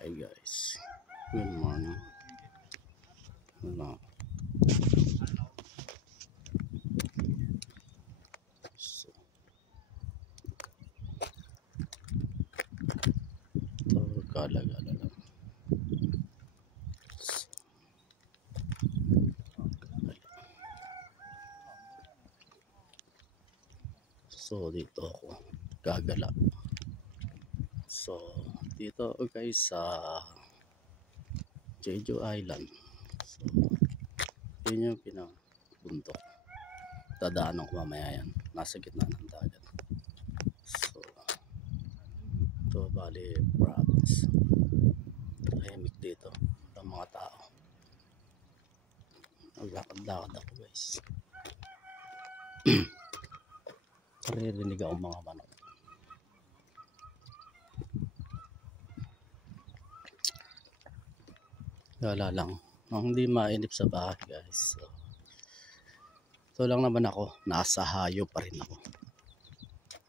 Hi guys, good morning. Wala. So, ito gala-gala lang. So dito ako gagala. So dito ako guys sa Jeju Island. So yun yung pinabundok. Dadaanan ko mamaya yan. Nasa gitna ng dagat. So ito bali province. Tahimik dito. Ang mga tao. Naglakad-lakad ako guys. Naririnig ako mga manok. Wala lang. Ang hindi mainip sa bahay guys. So, ito lang naman ako. Nasa hayo pa rin ako.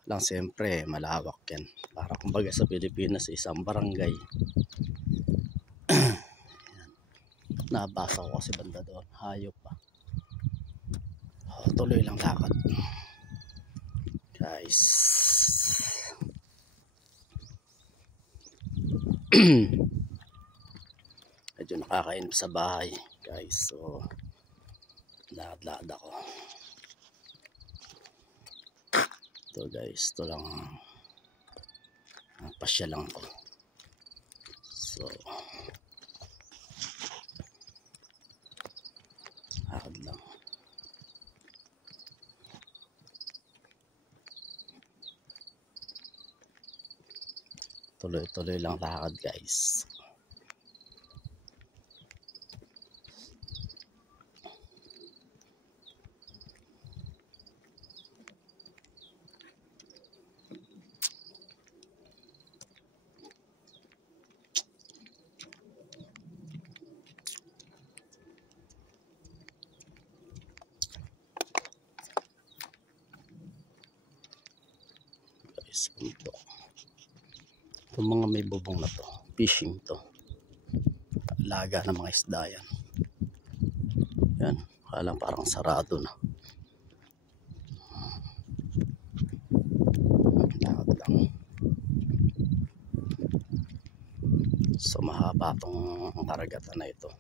Lang siyempre malawak yan. Para kumbaga sa Pilipinas isang barangay. Nabasa ko kasi banda doon. Hayo pa. Tuloy lang lakad. Guys. Medyo nakakainip sa bahay guys. So lakad-lakad ako. Ito guys. Ito lang. Pasya lang ako. So lakad lang. Tuloy-tuloy lang lakad guys. Ito. Itong mga may bubong na to, fishing to. Alaga ng mga isda yan. Yan, alam parang sarado na. Lakad lang. So mahaba tong karagatan na ito.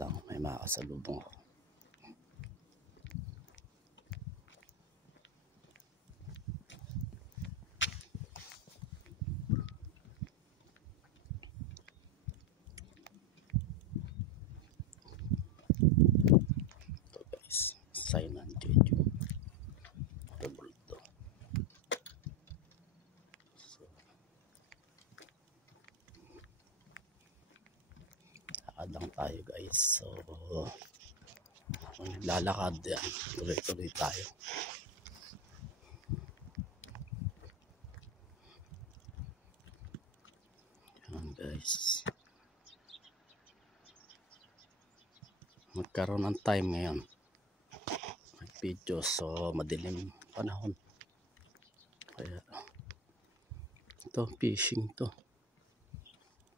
Lang may makasalubong ako. Ito guys, sign ng Jeju. Rebulto. So, lakad lang tayo guys. So kung lalakad yan, tuloy-tuloy tayo. Yan guys. Magkaroon ng time ngayon. Mag-video so madilim panahon. Kaya ito fishing to.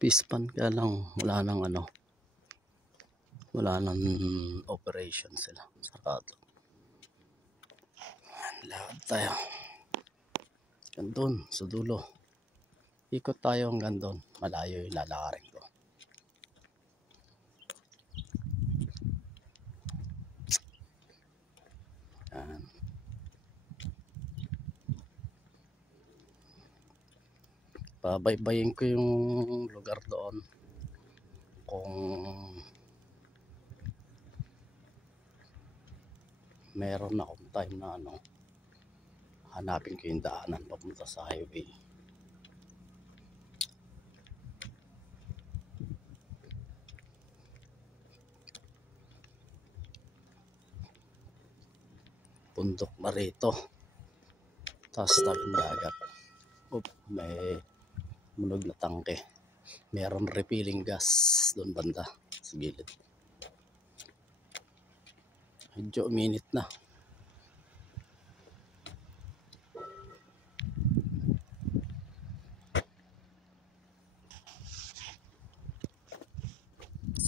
Fish pan kaya lang wala nang ano. Wala nang operation sila. Sarado. Lakad tayo. Hanggang sa dulo. Ikot tayo hanggang doon. Malayo yung lalakarin ko. Yan. Pabaybayin ko yung lugar doon. Kung meron akong time na ano, hanapin ko yung daanan papunta sa highway. Bundok na rito. Tapos tabing dagat. May munog na tangke. Meron refilling gas doon banda sa gilid. Medyo uminit na.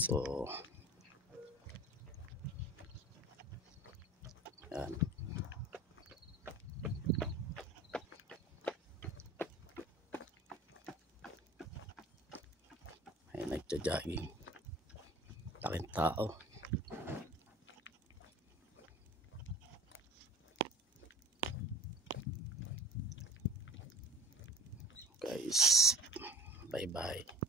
So, yan. Ay, nagja-jogging. Laking tao. Guys, bye-bye.